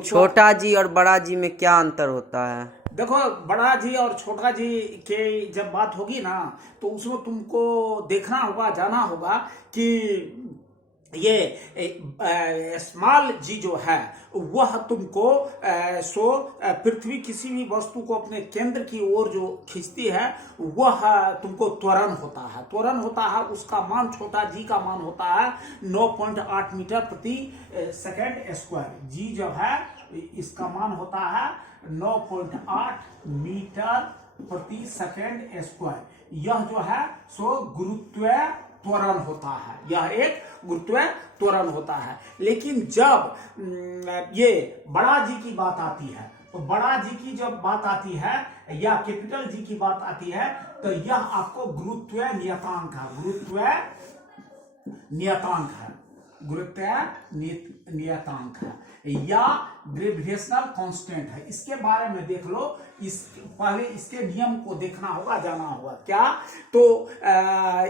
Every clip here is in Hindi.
छोटा जी और बड़ा जी में क्या अंतर होता है? देखो, बड़ा जी और छोटा जी के जब बात होगी ना, तो उसमें तुमको देखना होगा, जाना होगा कि ये स्मॉल जी जो है वह तुमको पृथ्वी किसी भी वस्तु को अपने केंद्र की ओर जो खींचती है वह तुमको त्वरण होता है। त्वरण होता है, उसका मान, छोटा जी का मान होता है 9.8 मीटर प्रति सेकेंड स्क्वायर। जी जो है इसका मान होता है 9.8 मीटर प्रति सेकेंड स्क्वायर। यह जो है सो गुरुत्व त्वरण होता है, यह एक गुरुत्व त्वरण होता है। लेकिन जब ये बड़ा जी की बात आती है, तो बड़ा जी की जब बात आती है या कैपिटल जी की बात आती है, तो यह आपको गुरुत्व नियतांक है, गुरुत्व नियतांक है, गुरुत्व नियतांक है या ग्रेविटेशनल कांस्टेंट है। इसके बारे में देख लो, पहले इसके नियम को देखना होगा, जाना होगा। क्या तो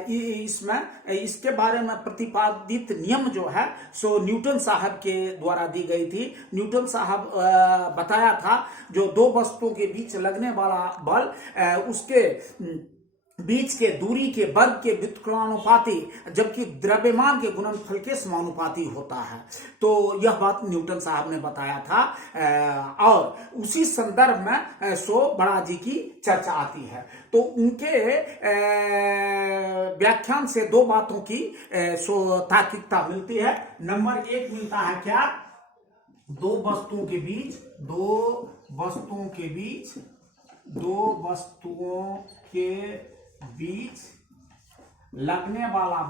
इसमें इसके बारे में प्रतिपादित नियम जो है सो न्यूटन साहब के द्वारा दी गई थी। न्यूटन साहब बताया था जो दो वस्तुओं के बीच लगने वाला बल उसके बीच के दूरी के वर्ग के व्युत्क्रमानुपाती, जबकि द्रव्यमान के गुणनफल के समानुपाती होता है। तो यह बात न्यूटन साहब ने बताया था और उसी संदर्भ में सो बड़ा जी की चर्चा आती है। तो उनके व्याख्यान से दो बातों की सो तार्किकता मिलती है। नंबर एक मिलता है क्या, दो वस्तुओं के बीच लगने वाला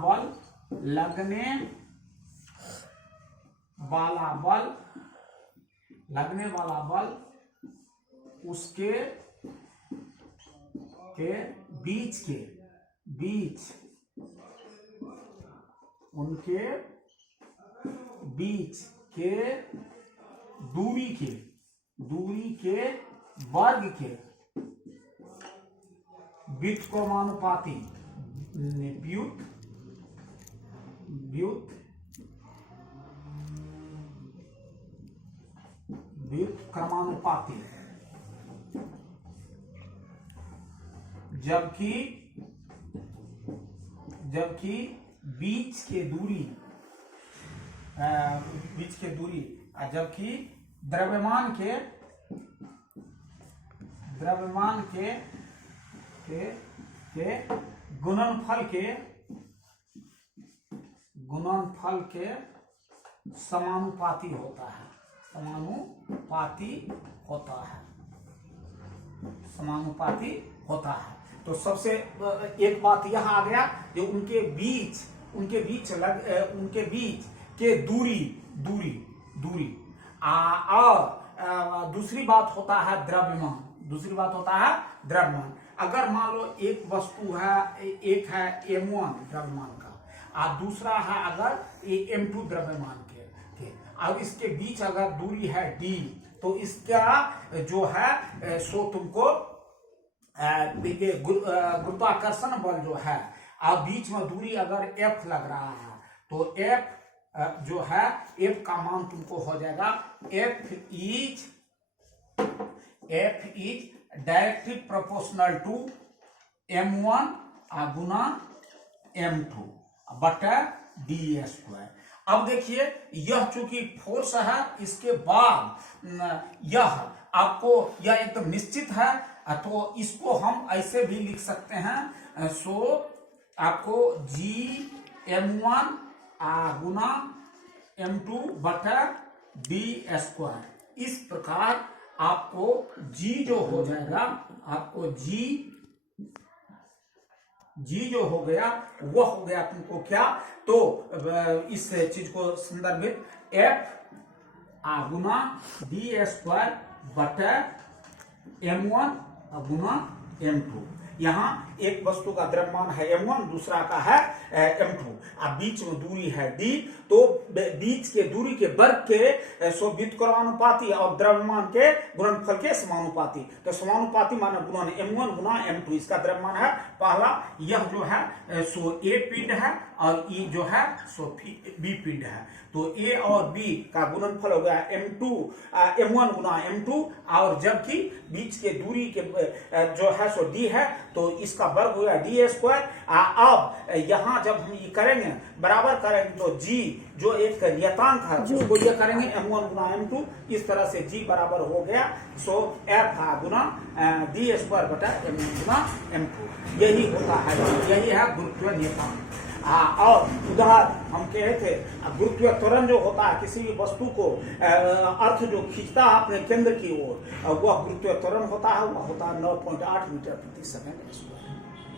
बल उसके के उनके बीच के दूरी के वर्ग के व्युत्क्रमानुपाती व्युत्क्रमानुपाती, जबकि बीच के दूरी जबकि द्रव्यमान के गुणनफल के समानुपाती होता है, समानुपाती होता है। तो सबसे एक बात यह आ गया जो उनके बीच के दूरी और दूसरी बात होता है द्रव्यमान। अगर मान लो एक वस्तु है, एक है m1 द्रव्यमान का और दूसरा है अगर m2 द्रव्यमान के अब इसके बीच अगर दूरी है d, तो इसका जो है सो तुमको गुरुत्वाकर्षण बल जो है और बीच में दूरी अगर f लग रहा है, तो f जो है f का मान तुमको हो जाएगा f is directly proportional to m1 गुना m2 बटा डी स्क्वायर। अब देखिए, यह चूंकि फोर्स है, इसके बाद यह एकदम निश्चित है, तो इसको हम ऐसे भी लिख सकते हैं। सो आपको जी m1 गुना m2 बटा डी स्क्वायर, इस प्रकार आपको जी जो हो जाएगा, आपको जी जो हो गया वह हो गया तुमको क्या, तो इस चीज को संदर्भित f गुना डी स्क्वायर बटा m1 गुना m2। यहाँ एक वस्तु का द्रव्यमान है m1, दूसरा का है m2, अब बीच में दूरी है d, तो बीच के दूरी के वर्ग के व्युत्क्रमानुपाती और द्रव्यमान के गुणनफल के समानुपाती। तो समानुपाती माने गुणन m1 गुना m2, इसका द्रव्यमान है पहला, यह जो है सो a पिंड है और ई जो है सो बी पिंड है। तो ए और बी का गुणनफल हो गया m2 m1 गुना m2, और जबकि बीच के दूरी के जो है सो d है, तो इसका वर्ग हो गया d²। अब यहाँ जब हम ये करेंगे बराबर करेंगे तो g जो एक नियतांक है उसको ये करेंगे m1 गुना m2, इस तरह से g बराबर हो गया सो f गुना d² बटा m1 गुना m2। यही होता है, यही है गुरुत्व नियतांक। और उदाहरण हम कहे थे गुरुत्वीय त्वरण जो होता है किसी भी वस्तु को अर्थ जो खींचता है अपने केंद्र की ओर, वह गुरुत्वीय त्वरण होता है, वह होता है 9.8 मीटर प्रति सेकंड स्क्वायर।